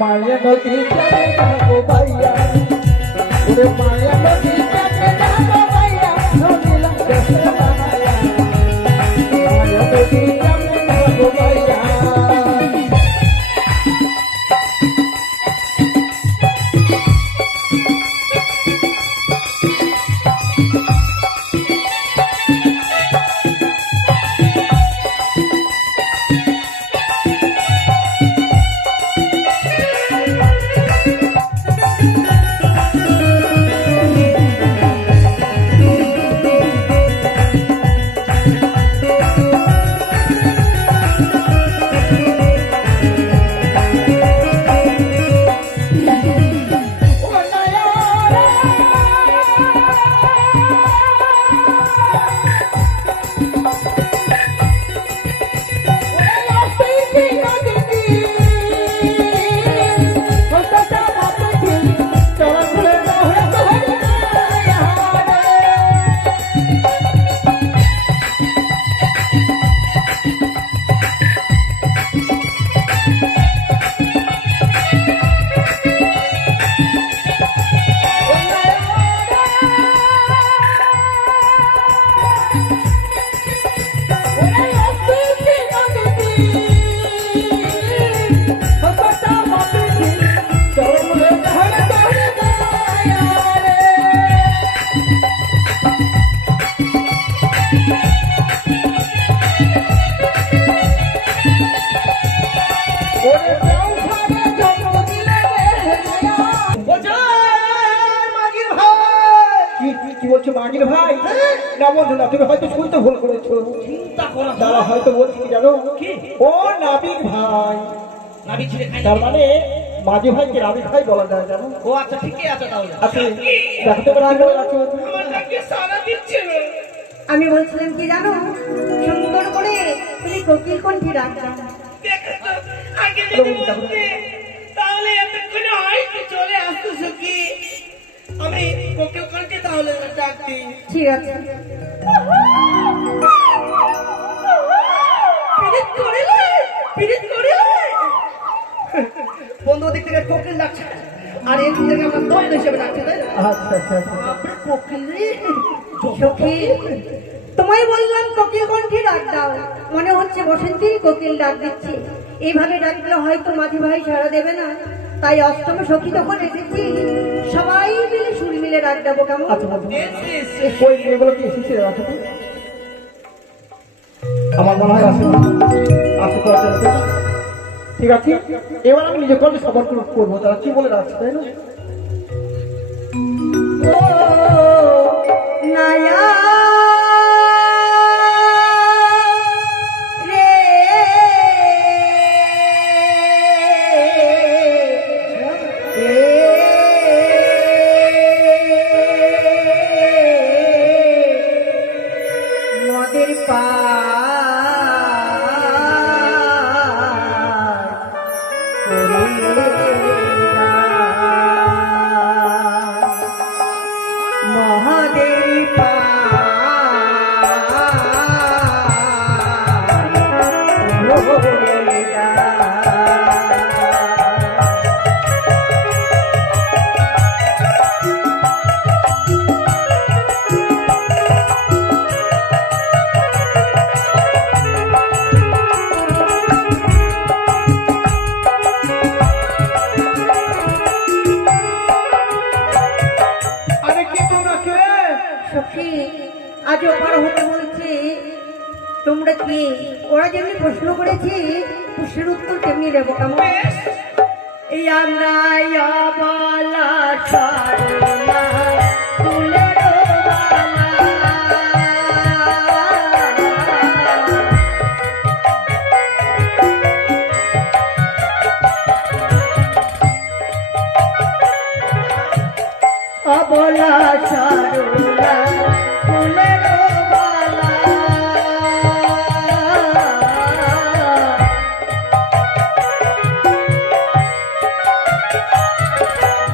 মায়া নদী যাবে ভাইয়া। মায়া নদী যাবে ভাইয়া। বলছো মাগির ভাই না বন্ধু না তুমি হয়তো শুনতে ভুল করেছ। তারা হয়তো বলছি কি জানো? ও নাবিক ভাই। তার মানে মাঝি ভাইকে নাবিক ভাই বলা যায় জানো? ও আচ্ছা ঠিকই আছে তাহলে। আচ্ছা দেখো রাখো। আমি বলছিলাম কি জানো? সুন্দর করে তুমি কোকিল কণ্ঠী তাহলে এতক্ষণে চলে আসতেছো কি? আমি কোকিল তাহলে ডাকতি ঠিক আছে। পিরিত করিলে পিরিত করিলে। বন্ধু দিক থেকে কোকিল ডাকছে। আর এই থেকে আমার দোয়েল হিসেবে ডাকছে তাই আচ্ছা আচ্ছা আচ্ছা। কোকিল তোমায় বললাম কোকিল কণ্ঠী ডাক দাও। মনে হচ্ছে বসন্তী কোকিল ডাক দিচ্ছে। এইভাবে ডাকলে হয়তো মাঝি ভাই সারা দেবে না। তাই অষ্টম সখী তখন এসেছি। সবাই মিলে সুর মিলে ডাক দেবো কেমন? আচ্ছা মেয়েগুলো কি এসেছে? আমার মনে হয় আসে ঠিক আছে এবার আমি নিজে কর্মে সবর করব। তারা কি বলে রাখছে তাই না? dele, Pai. সখী আজ ওপার হতে বলছি। তোমরা কি ওরা যেমনি প্রশ্ন করেছি প্রশ্নের উত্তর তেমনি দেবো কেমন? এই আমরা বলা ছাড়া